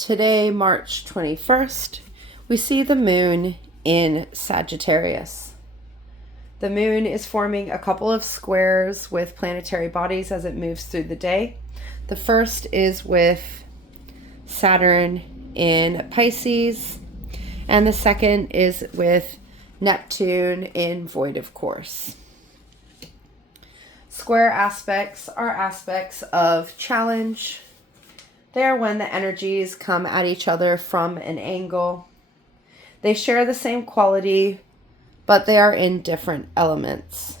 Today, March 21st, we see the moon in Sagittarius. The moon is forming a couple of squares with planetary bodies as it moves through the day. The first is with Saturn in Pisces, and the second is with Neptune in void of course. Square aspects are aspects of challenge. They are when the energies come at each other from an angle. They share the same quality, but they are in different elements.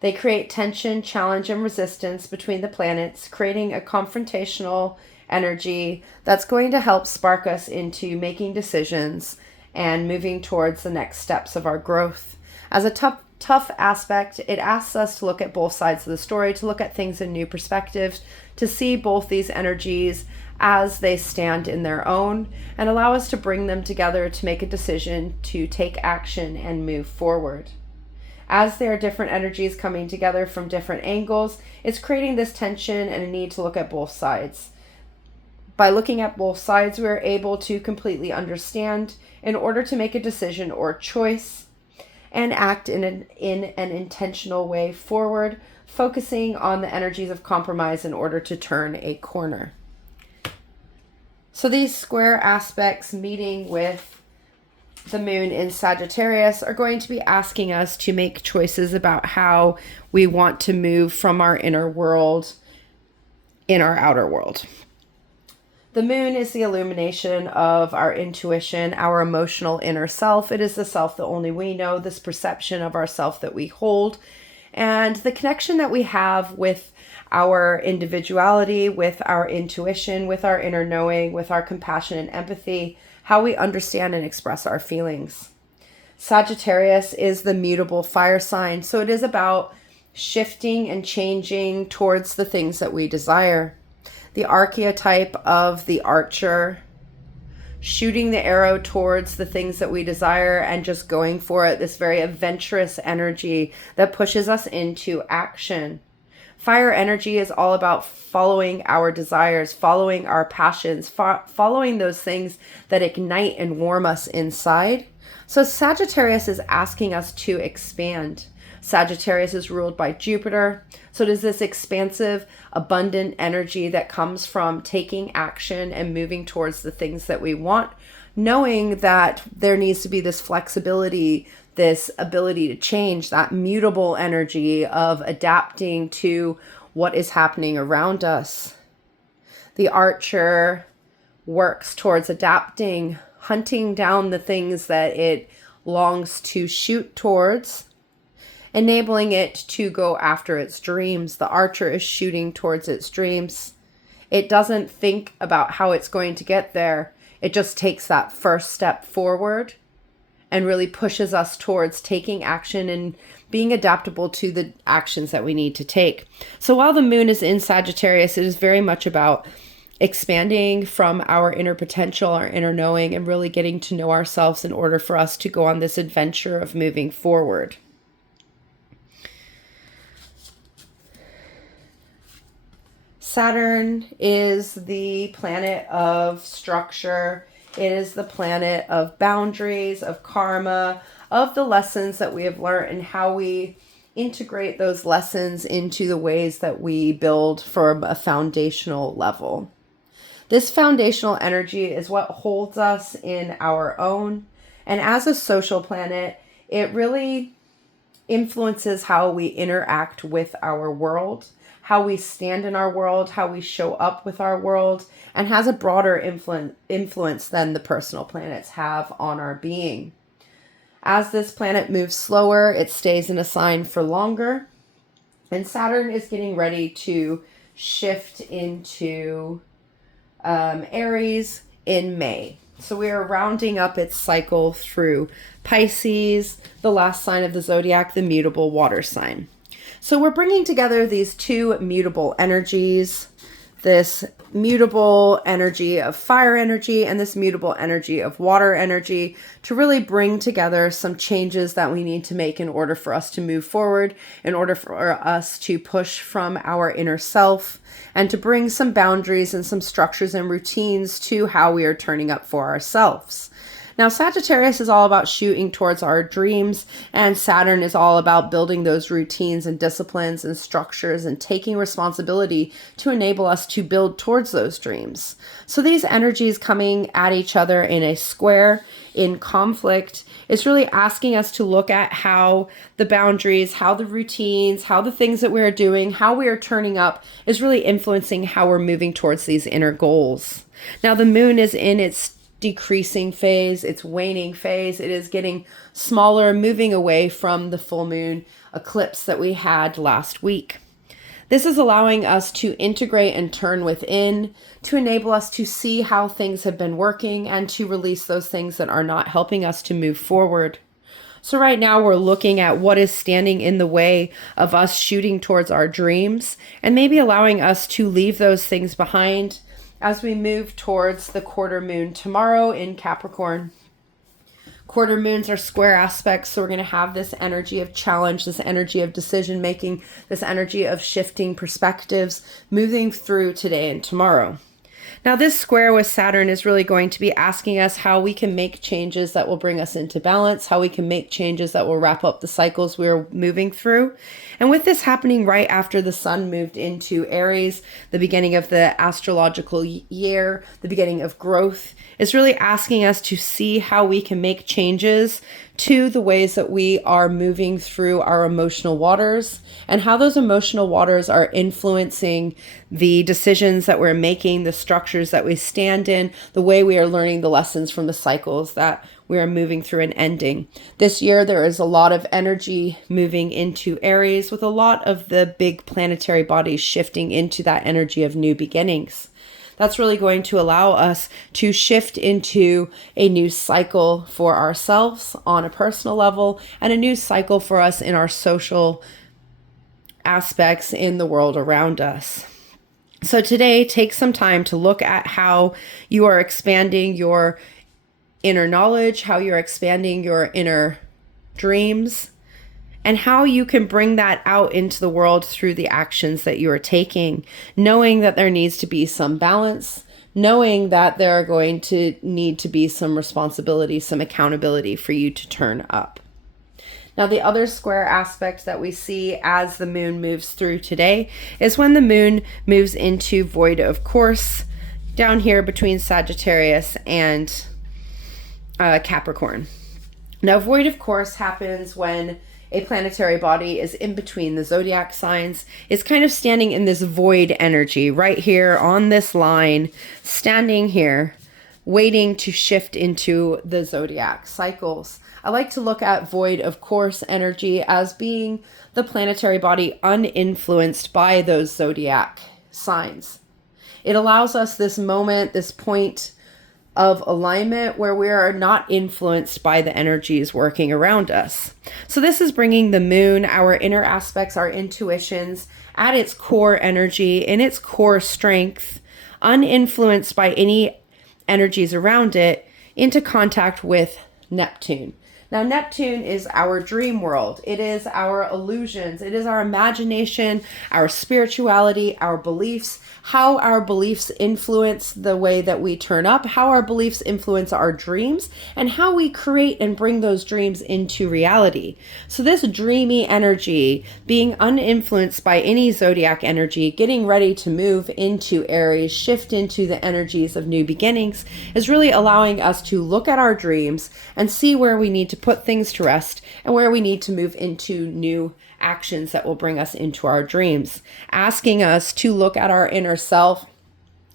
They create tension, challenge, and resistance between the planets, creating a confrontational energy that's going to help spark us into making decisions and moving towards the next steps of our growth. As a tough aspect, it asks us to look at both sides of the story, to look at things in new perspectives, to see both these energies as they stand in their own, and allow us to bring them together to make a decision to take action and move forward. As there are different energies coming together from different angles, it's creating this tension and a need to look at both sides. By looking at both sides, we are able to completely understand in order to make a decision or choice and act in an intentional way forward, focusing on the energies of compromise in order to turn a corner. So these square aspects meeting with the moon in Sagittarius are going to be asking us to make choices about how we want to move from our inner world in our outer world. The moon is the illumination of our intuition, our emotional inner self. It is the self that only we know, this perception of ourself that we hold, and the connection that we have with our individuality, with our intuition, with our inner knowing, with our compassion and empathy, how we understand and express our feelings. Sagittarius is the mutable fire sign, so it is about shifting and changing towards the things that we desire. The archetype of the archer, shooting the arrow towards the things that we desire and just going for it, this very adventurous energy that pushes us into action. Fire energy is all about following our desires, following our passions, following those things that ignite and warm us inside. So Sagittarius is asking us to expand. Sagittarius is ruled by Jupiter. So it is this expansive, abundant energy that comes from taking action and moving towards the things that we want, knowing that there needs to be this flexibility, this ability to change, that mutable energy of adapting to what is happening around us. The archer works towards adapting, hunting down the things that it longs to shoot towards, enabling it to go after its dreams. The archer is shooting towards its dreams. It doesn't think about how it's going to get there. It just takes that first step forward and really pushes us towards taking action and being adaptable to the actions that we need to take. So while the moon is in Sagittarius, it is very much about expanding from our inner potential, our inner knowing, and really getting to know ourselves in order for us to go on this adventure of moving forward. Saturn is the planet of structure. It is the planet of boundaries, of karma, of the lessons that we have learned and how we integrate those lessons into the ways that we build from a foundational level. This foundational energy is what holds us in our own. And as a social planet, it really influences how we interact with our world, how we stand in our world, how we show up with our world, and has a broader influence than the personal planets have on our being. As this planet moves slower, it stays in a sign for longer, and Saturn is getting ready to shift into Aries in May. So we are rounding up its cycle through Pisces, the last sign of the zodiac, the mutable water sign. So we're bringing together these two mutable energies, this mutable energy of fire energy and this mutable energy of water energy to really bring together some changes that we need to make in order for us to move forward, in order for us to push from our inner self, and to bring some boundaries and some structures and routines to how we are turning up for ourselves. Now, Sagittarius is all about shooting towards our dreams, and Saturn is all about building those routines and disciplines and structures and taking responsibility to enable us to build towards those dreams. So these energies coming at each other in a square, in conflict, is really asking us to look at how the boundaries, how the routines, how the things that we're doing, how we are turning up is really influencing how we're moving towards these inner goals. Now, the moon is in its decreasing phase, its waning phase. It is getting smaller, moving away from the full moon eclipse that we had last week. This is allowing us to integrate and turn within, to enable us to see how things have been working and to release those things that are not helping us to move forward. So right now we're looking at what is standing in the way of us shooting towards our dreams and maybe allowing us to leave those things behind as we move towards the quarter moon tomorrow in Capricorn. Quarter moons are square aspects, so we're going to have this energy of challenge, this energy of decision making, this energy of shifting perspectives, moving through today and tomorrow. Now, this square with Saturn is really going to be asking us how we can make changes that will bring us into balance, how we can make changes that will wrap up the cycles we're moving through. And with this happening right after the sun moved into Aries, the beginning of the astrological year, the beginning of growth, is really asking us to see how we can make changes to the ways that we are moving through our emotional waters and how those emotional waters are influencing the decisions that we're making, the structures that we stand in, the way we are learning the lessons from the cycles that we are moving through and ending. This year, there is a lot of energy moving into Aries with a lot of the big planetary bodies shifting into that energy of new beginnings. That's really going to allow us to shift into a new cycle for ourselves on a personal level and a new cycle for us in our social aspects in the world around us. So today, take some time to look at how you are expanding your inner knowledge, how you're expanding your inner dreams, and how you can bring that out into the world through the actions that you are taking, knowing that there needs to be some balance, knowing that there are going to need to be some responsibility, some accountability for you to turn up. Now, the other square aspect that we see as the moon moves through today is when the moon moves into void of course down here between Sagittarius and Capricorn. Now, void of course happens when a planetary body is in between the zodiac signs, is kind of standing in this void energy right here on this line, standing here, waiting to shift into the zodiac cycles. I like to look at void of course energy as being the planetary body uninfluenced by those zodiac signs. It allows us this moment, this point of alignment where we are not influenced by the energies working around us. So this is bringing the moon, our inner aspects, our intuitions at its core energy, in its core strength, uninfluenced by any energies around it, into contact with Neptune. Now, Neptune is our dream world. It is our illusions. It is our imagination, our spirituality, our beliefs, how our beliefs influence the way that we turn up, how our beliefs influence our dreams, and how we create and bring those dreams into reality. So this dreamy energy, being uninfluenced by any zodiac energy, getting ready to move into Aries, shift into the energies of new beginnings, is really allowing us to look at our dreams and see where we need to put things to rest and where we need to move into new actions that will bring us into our dreams, asking us to look at our inner self,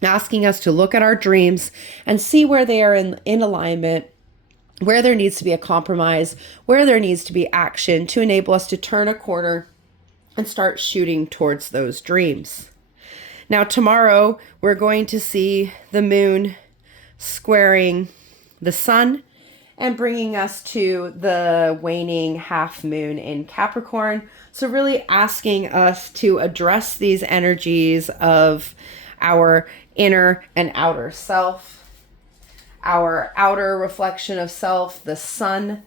asking us to look at our dreams and see where they are in alignment, where there needs to be a compromise, where there needs to be action to enable us to turn a corner and start shooting towards those dreams. Now, tomorrow, we're going to see the moon squaring the sun and bringing us to the waning half moon in Capricorn. So really asking us to address these energies of our inner and outer self, our outer reflection of self, the sun,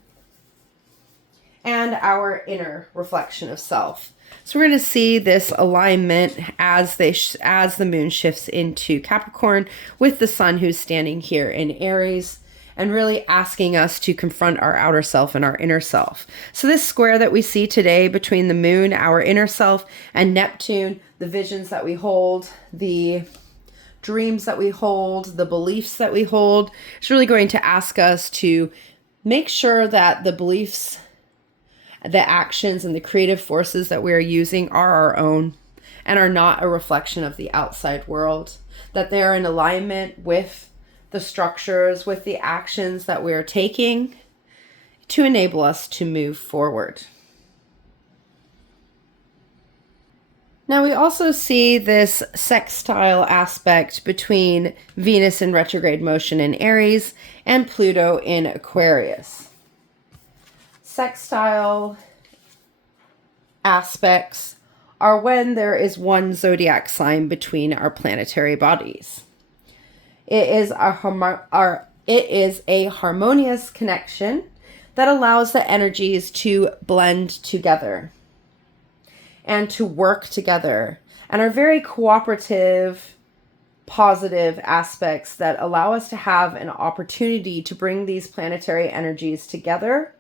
and our inner reflection of self. So we're going to see this alignment as the moon shifts into Capricorn with the sun who's standing here in Aries, and really asking us to confront our outer self and our inner self. So this square that we see today between the moon, our inner self, and Neptune, the visions that we hold, the dreams that we hold, the beliefs that we hold, it's really going to ask us to make sure that the beliefs, the actions, and the creative forces that we are using are our own and are not a reflection of the outside world, that they are in alignment with the structures, with the actions that we are taking to enable us to move forward. Now we also see this sextile aspect between Venus in retrograde motion in Aries and Pluto in Aquarius. Sextile aspects are when there is one zodiac sign between our planetary bodies. It is a harmonious connection that allows the energies to blend together and to work together, and are very cooperative, positive aspects that allow us to have an opportunity to bring these planetary energies together.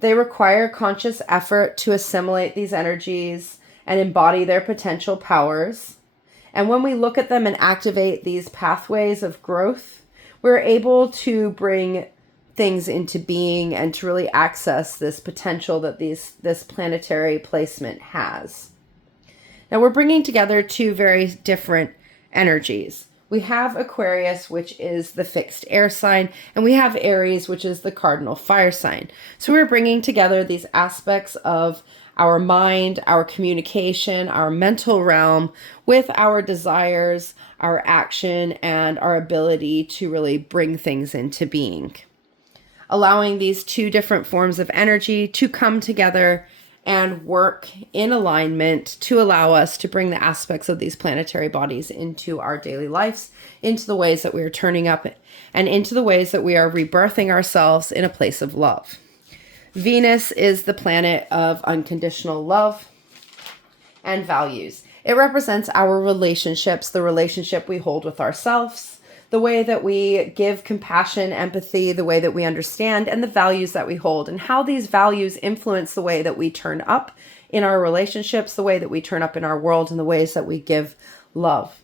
They require conscious effort to assimilate these energies and embody their potential powers. And when we look at them and activate these pathways of growth, we're able to bring things into being and to really access this potential that this planetary placement has. Now we're bringing together two very different energies. We have Aquarius, which is the fixed air sign, and we have Aries, which is the cardinal fire sign. So we're bringing together these aspects of our mind, our communication, our mental realm with our desires, our action, and our ability to really bring things into being. Allowing these two different forms of energy to come together and work in alignment to allow us to bring the aspects of these planetary bodies into our daily lives, into the ways that we are turning up, and into the ways that we are rebirthing ourselves in a place of love. Venus is the planet of unconditional love and values. It represents our relationships, the relationship we hold with ourselves, the way that we give compassion, empathy, the way that we understand, and the values that we hold, and how these values influence the way that we turn up in our relationships, the way that we turn up in our world, and the ways that we give love.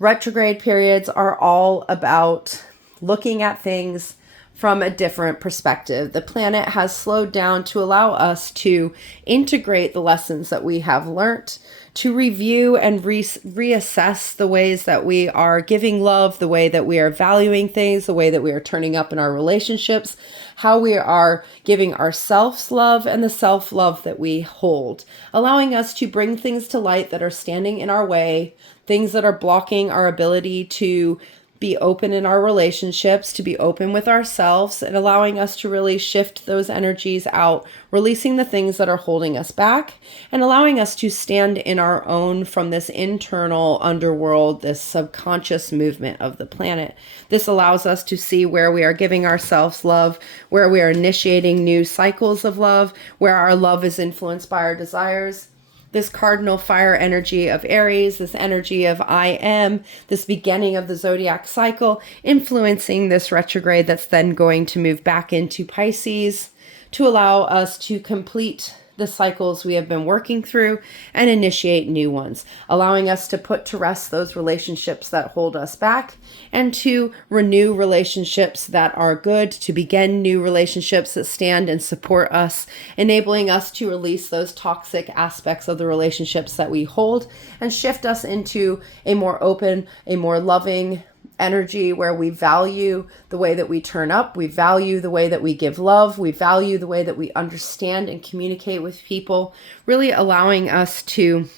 Retrograde periods are all about looking at things from a different perspective. The planet has slowed down to allow us to integrate the lessons that we have learned, to review and reassess the ways that we are giving love, the way that we are valuing things, the way that we are turning up in our relationships, how we are giving ourselves love, and the self-love that we hold, allowing us to bring things to light that are standing in our way, things that are blocking our ability to be open in our relationships, to be open with ourselves, and allowing us to really shift those energies out, releasing the things that are holding us back, and allowing us to stand in our own from this internal underworld, this subconscious movement of the planet. This allows us to see where we are giving ourselves love, where we are initiating new cycles of love, where our love is influenced by our desires. This cardinal fire energy of Aries, this energy of I am, this beginning of the zodiac cycle, influencing this retrograde that's then going to move back into Pisces to allow us to complete the cycles we have been working through and initiate new ones, allowing us to put to rest those relationships that hold us back and to renew relationships that are good, to begin new relationships that stand and support us, enabling us to release those toxic aspects of the relationships that we hold and shift us into a more open, a more loving energy where we value the way that we turn up, we value the way that we give love, we value the way that we understand and communicate with people, really allowing us to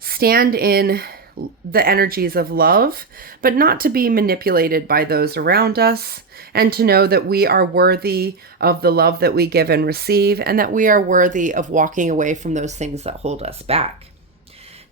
stand in the energies of love, but not to be manipulated by those around us, and to know that we are worthy of the love that we give and receive, and that we are worthy of walking away from those things that hold us back.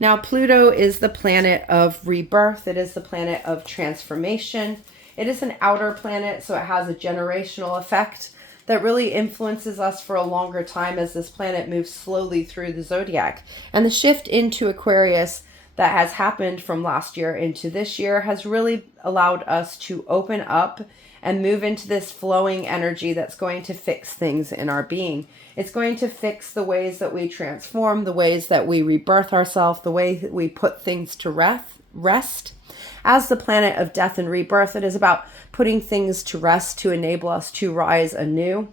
Now, Pluto is the planet of rebirth. It is the planet of transformation. It is an outer planet, so it has a generational effect that really influences us for a longer time as this planet moves slowly through the zodiac. And the shift into Aquarius that has happened from last year into this year has really allowed us to open up and move into this flowing energy that's going to fix things in our being. It's going to fix the ways that we transform, the ways that we rebirth ourselves, the way that we put things to rest. As the planet of death and rebirth, it is about putting things to rest to enable us to rise anew.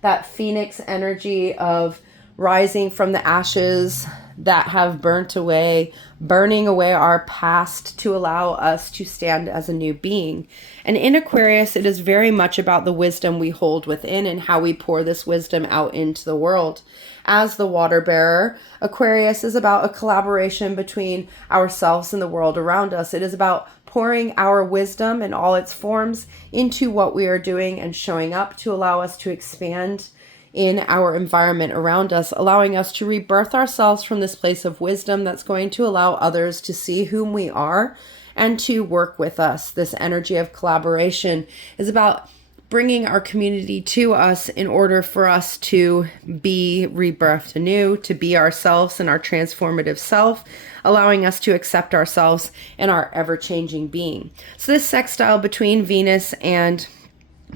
That phoenix energy of rising from the ashes that have burnt away, burning away our past to allow us to stand as a new being. And in Aquarius, it is very much about the wisdom we hold within and how we pour this wisdom out into the world. As the water bearer, Aquarius is about a collaboration between ourselves and the world around us. It is about pouring our wisdom in all its forms into what we are doing and showing up to allow us to expand in our environment around us, allowing us to rebirth ourselves from this place of wisdom that's going to allow others to see whom we are and to work with us. This energy of collaboration is about bringing our community to us in order for us to be rebirthed anew, to be ourselves and our transformative self, allowing us to accept ourselves and our ever-changing being. So this sextile between Venus and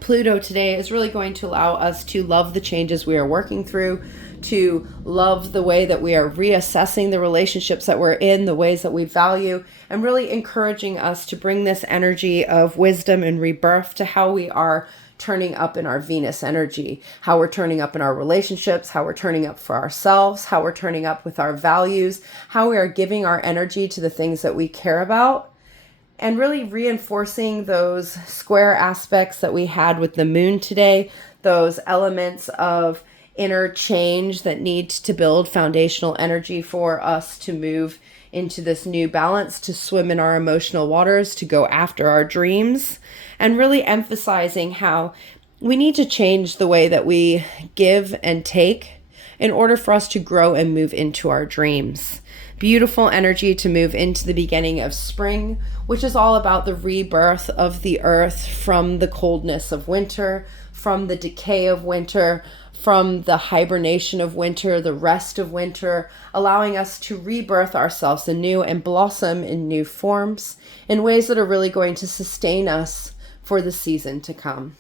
Pluto today is really going to allow us to love the changes we are working through, to love the way that we are reassessing the relationships that we're in, the ways that we value, and really encouraging us to bring this energy of wisdom and rebirth to how we are turning up in our Venus energy, how we're turning up in our relationships, how we're turning up for ourselves, how we're turning up with our values, how we are giving our energy to the things that we care about. And really reinforcing those square aspects that we had with the moon today, those elements of inner change that need to build foundational energy for us to move into this new balance, to swim in our emotional waters, to go after our dreams, and really emphasizing how we need to change the way that we give and take in order for us to grow and move into our dreams. Beautiful energy to move into the beginning of spring, which is all about the rebirth of the earth from the coldness of winter, from the decay of winter, from the hibernation of winter, the rest of winter, allowing us to rebirth ourselves anew and blossom in new forms in ways that are really going to sustain us for the season to come.